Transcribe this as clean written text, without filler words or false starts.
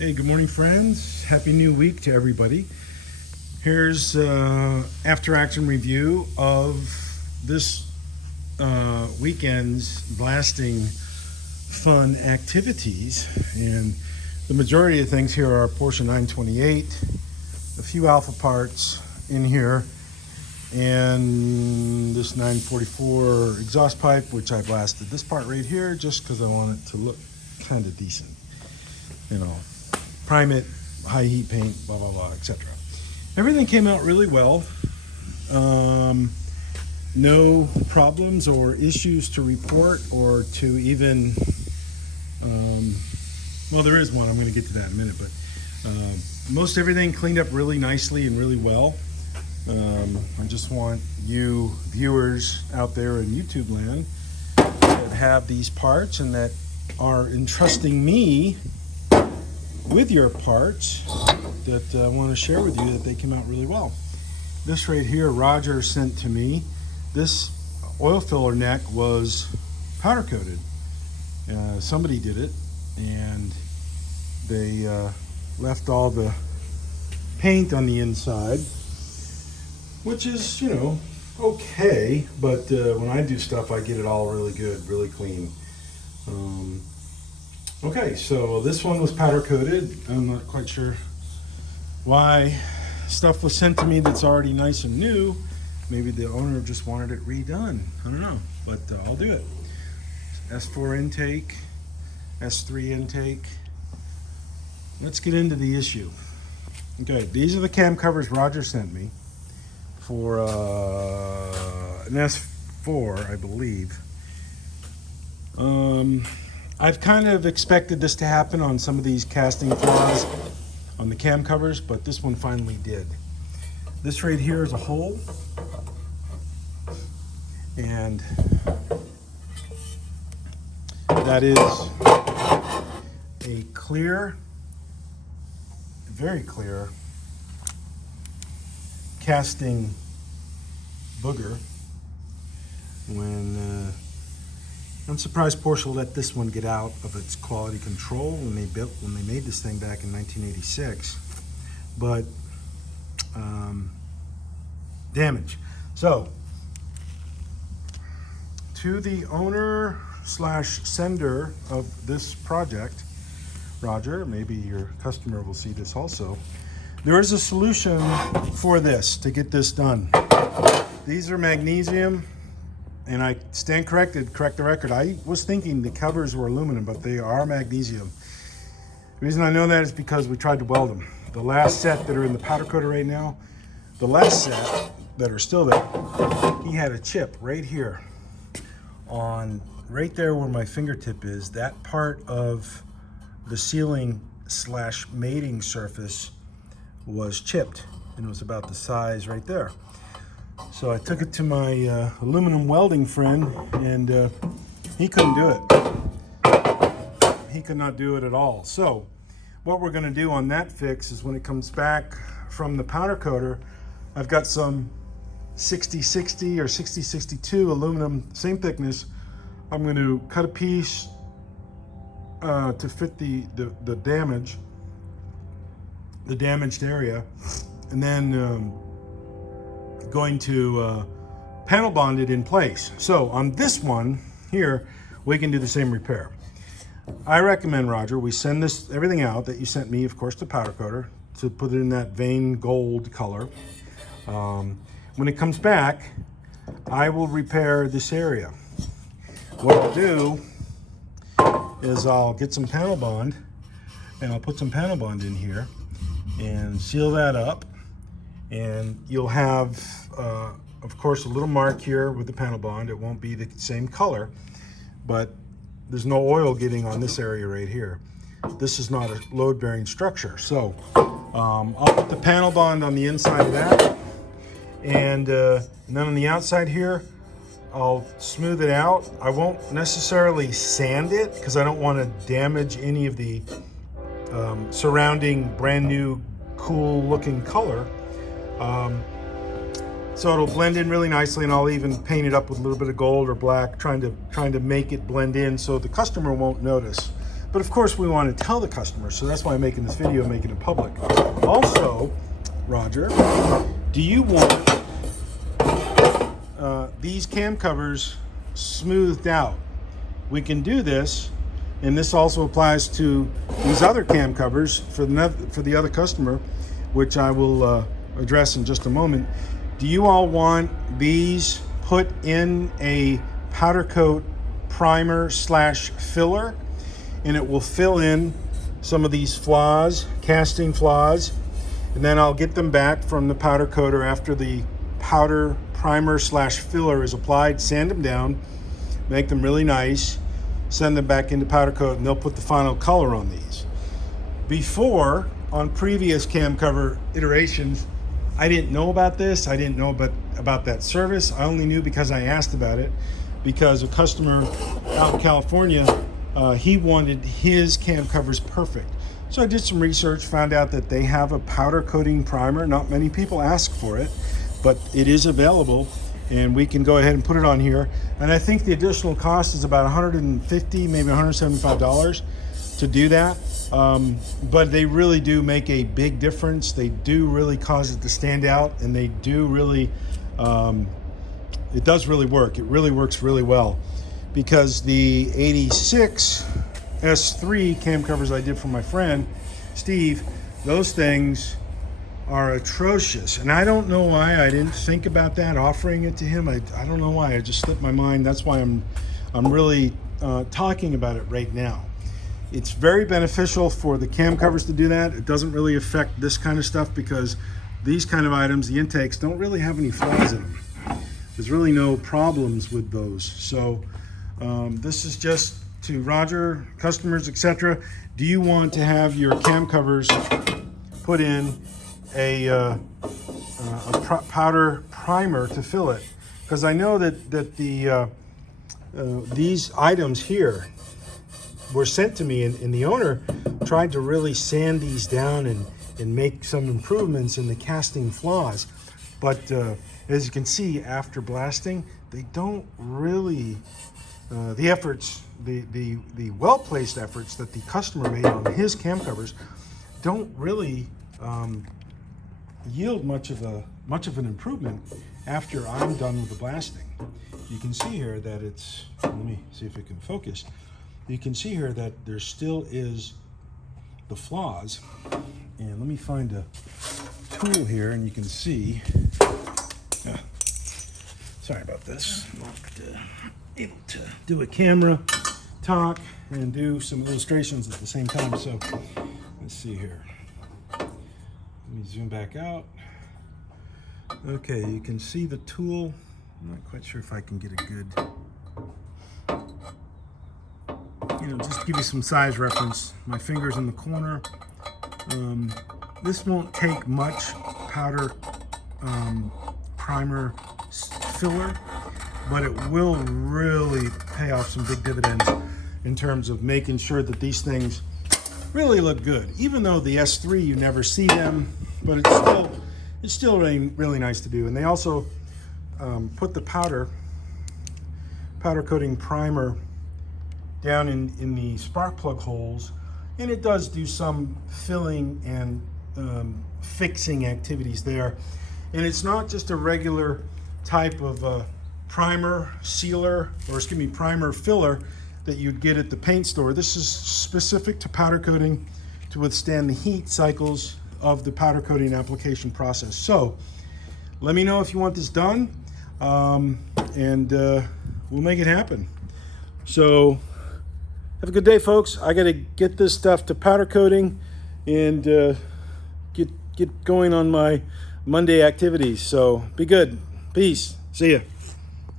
Hey, good morning, friends. Happy new week to everybody. Here's after action review of this weekend's blasting fun activities. And the majority of things here are Porsche 928, a few alpha parts in here, and this 944 exhaust pipe, which I blasted this part right here just because I want it to look kind of decent. Prime it, high heat paint, blah, blah, blah, etc. Everything came out really well. No problems or issues to report or to even, well, there is one. I'm going to get to that in a minute, but most everything cleaned up really nicely and really well. I just want you viewers out there in YouTube land that have these parts and that are entrusting me with your parts that I want to share with you that they came out really well. This right here, Roger sent to me. This oil filler neck was powder coated. Somebody did it, and they left all the paint on the inside, which is, okay, but when I do stuff, I get it all really good, really clean. Okay, so this one was powder coated. I'm not quite sure why stuff was sent to me that's already nice and new. Maybe the owner just wanted it redone. I don't know, but I'll do it. S4 intake, S3 intake. Let's get into the issue. Okay, these are the cam covers Roger sent me for an S4, I believe. I've kind of expected this to happen on some of these casting flaws on the cam covers, but this one finally did. This right here is a hole, and that is a clear, very clear casting booger. When I'm surprised Porsche let this one get out of its quality control when they made this thing back in 1986. But damage. So to the owner / sender of this project, Roger, maybe your customer will see this also. There is a solution for this to get this done. These are magnesium. And I stand corrected, correct the record. I was thinking the covers were aluminum, but they are magnesium. The reason I know that is because we tried to weld them. The last set that are in the powder coater right now, the last set that are still there, he had a chip right here on, right there where my fingertip is. That part of the sealing / mating surface was chipped, and it was about the size right there. So I took it to my aluminum welding friend, and he couldn't do it. He could not do it at all. So what we're going to do on that fix is when it comes back from the powder coater, I've got some 6060 or 6062 aluminum, same thickness. I'm going to cut a piece to fit the damaged area, and then going to panel bond it in place. So on this one here, we can do the same repair. I recommend, Roger, we send everything out that you sent me, of course, to powder coater, to put it in that vein gold color. When it comes back, I will repair this area. What I'll do is I'll get some panel bond, and I'll put some panel bond in here and seal that up. And you'll have, of course, a little mark here with the panel bond. It won't be the same color, but there's no oil getting on this area right here. This is not a load-bearing structure. So I'll put the panel bond on the inside of that, and then on the outside here, I'll smooth it out. I won't necessarily sand it because I don't want to damage any of the surrounding brand new cool looking color. So it'll blend in really nicely, and I'll even paint it up with a little bit of gold or black, trying to make it blend in so the customer won't notice. But of course we want to tell the customer, so that's why I'm making this video, making it public. Also, Roger, do you want these cam covers smoothed out? We can do this, and this also applies to these other cam covers for the other customer, which I will address in just a moment. Do you all want these put in a powder coat primer slash filler, and it will fill in some of these flaws, casting flaws, and then I'll get them back from the powder coater after the powder primer slash filler is applied, sand them down, make them really nice, send them back into powder coat, and they'll put the final color on these. Before, on previous cam cover iterations, I didn't know about this. I didn't know about that service. I only knew because I asked about it, because a customer out in California, he wanted his cam covers perfect. So I did some research, found out that they have a powder coating primer. Not many people ask for it, but it is available, and we can go ahead and put it on here. And I think the additional cost is about $150, maybe $175 to do that. But they really do make a big difference. They do really cause it to stand out, and they do really, it does really work. It really works really well, because the 86 S3 cam covers I did for my friend Steve, those things are atrocious, and I don't know why I didn't think about that, offering it to him. I don't know why, it just slipped my mind. That's why I'm really talking about it right now. It's very beneficial for the cam covers to do that. It doesn't really affect this kind of stuff, because these kind of items, the intakes, don't really have any flaws in them. There's really no problems with those. So this is just to Roger, customers, etc. Do you want to have your cam covers put in a powder primer to fill it? Because I know that these items here were sent to me, and the owner tried to really sand these down and make some improvements in the casting flaws. But as you can see, after blasting, they don't really, the efforts, the well-placed efforts that the customer made on his cam covers don't really yield much of an improvement after I'm done with the blasting. You can see here that it's, let me see if it can focus. You can see here that there still is the flaws. And let me find a tool here, and you can see, sorry about this, I'm not able to do a camera talk and do some illustrations at the same time. So let's see here. Let me zoom back out. Okay, you can see the tool. I'm not quite sure if I can get a good, just to give you some size reference. My finger's in the corner. This won't take much powder primer filler, but it will really pay off some big dividends in terms of making sure that these things really look good. Even though the S3, you never see them, but it's still really nice to do. And they also put the powder coating primer down in the spark plug holes, and it does do some filling and fixing activities there. And it's not just a regular type of primer sealer, or excuse me, primer filler that you'd get at the paint store. This is specific to powder coating to withstand the heat cycles of the powder coating application process. So let me know if you want this done, and we'll make it happen. So have a good day, folks. I got to get this stuff to powder coating and get going on my Monday activities. So be good. Peace. See ya.